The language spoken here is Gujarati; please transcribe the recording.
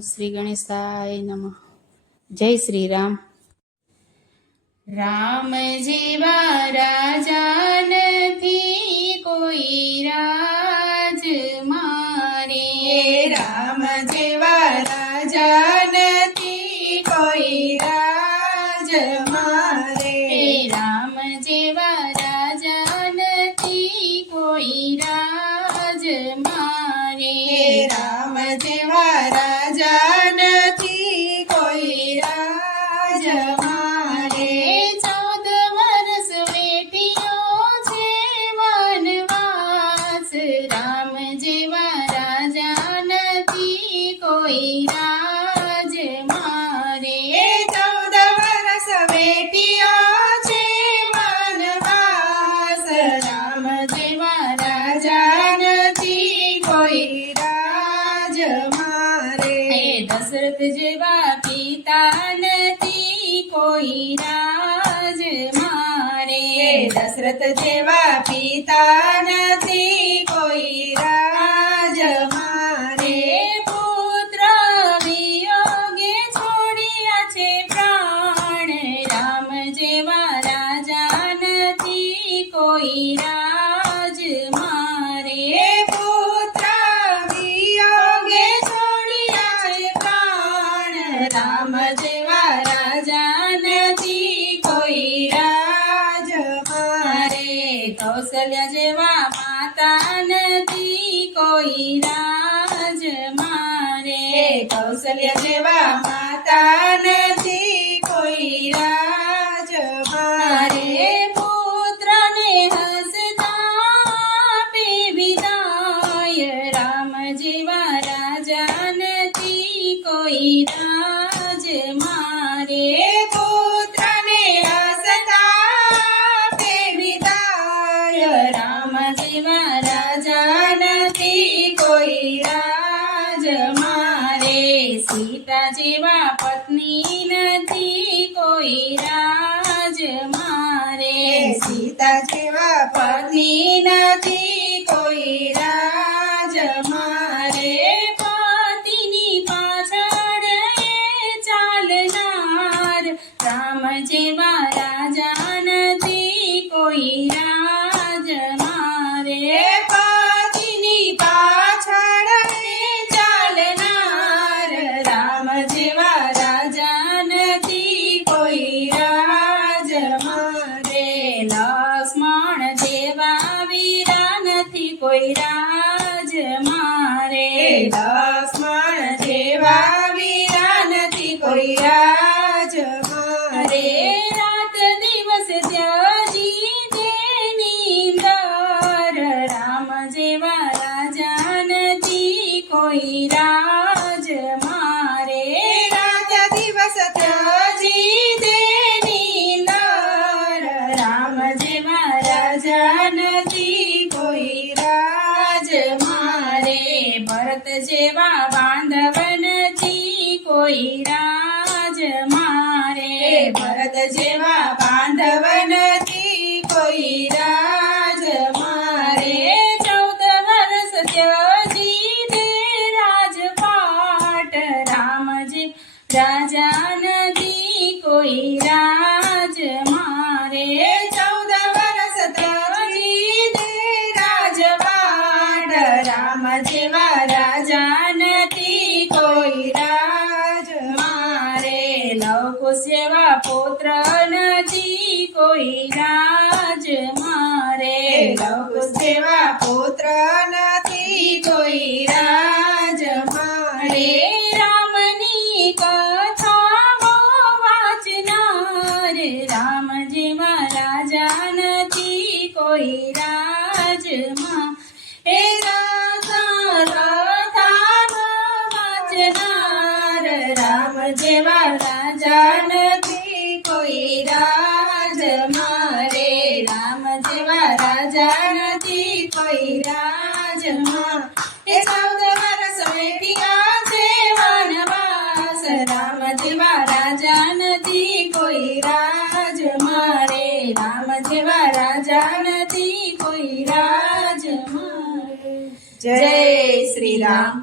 શ્રી ગણેશાય નમઃ. જય શ્રી રામ. રામ જેવા રાજા નથી કોઈ રાજ મારે. રામ જેવા રાજા નથી કોઈ રાજ મારે. રામ જેવા રાજા નથી કોઈ રાજ મારે. રામ જેવા રાજા નથી કોઈ રાજ મારે. 14 વર્ષ વેઠ્યો છે વનવાસ. રામ જેવા રાજા નથી કોઈ રાજ મારે. 14 વર્ષ વેઠ્યો છે વનવાસ. રામ જેવા રાજા નથી કોઈ રાજ મારે. દશરથ જેવા પિતા નથી કોઈ રાજ મારે. દશરથ જેવા પિતા નથી કોઈ રાજ મારે. પુત્ર વિયોગે છોડ્યા છે પ્રાણ. રામ જેવા રાજા નથી કોઈ રાજ મારે. પુત્ર વિયોગે છોડ્યા છે પ્રાણ. રામ જેવા રાજા નથી કોઈ રાજ મારે. કૌશલ્યા જેવા માતા નથી કોઈ રાજ મારે. કૌશલ્ય જેવા માતા નથી કોઈ રાજ મારે. પુત્રને હસતા આપે વિદાય. રામ જેવા રાજા નથી કોઈ રાજ મારે. પુત્રને હસતા આપે વિદાય. રામ જેવા રાજા નથી કોઈ રાજ મારે. સીતા જેવા પત્ની નથી કોઈ રાજ મારે. સીતા જેવા પત્ની નથી કોઈ રાજ મારે. પતિની પાછળ એ ચાલનાર. રામ જેવા રાજા નથી કોઈ રાજ મારે. પતિની પાછળ ચાલનાર. રામ જેવા રાજા નથી કોઈ રાજ મારે. લક્ષ્મણ જેવા વીરા નથી કોઈ રાજ મારે. લક્ષ્મણ જેવા વીરા નથી કોઈ રાજ મારે. રાત દિવસ ત્યજી તેની અંદર. રામ જેવા રાજા નથી કોઈ રાજ મારે. રાત દિવસ ત્યજી તેની અંદર. રામ જેવા રાજા નથી કોઈ રાજ મારે. ભરત જેવા બાંધવ નથી કોઈ રાજ મારે. ભરત જેવા બાંધવ નથી કોઈ રાજ મારે. 14 વર્ષ ત્યજી તે રાજપાટ. રામ જે રાજા નથી કોઈ રાજ મારે. 14 વર્ષ ત્યજી તે રાજપાટ. રામ જેવા રાજા નથી કોઈ રાજ મારે. લવકુશ જેવા પુત્ર નથી કોઈ રાજ મારે. લવકુશ જેવા પુત્ર નથી કોઈ રાજ મારે. રામની કથાઓ વાંચનાર. રામ જેવા રાજા નથી કોઈ રાજ માં. એ કથાનો વાંચનાર. રામ જેવા રાજા નથી કોઈ રાજ મારે. રામ જેવા રાજા નથી કોઈ રાજ મારે. 14 વર્ષ વેઠ્યા છે વનવાસ. રામ જેવા રાજા નથી કોઈ રાજ મારે. રામ જેવા રાજા નથી કોઈ રાજ મારે. જય શ્રી રામ.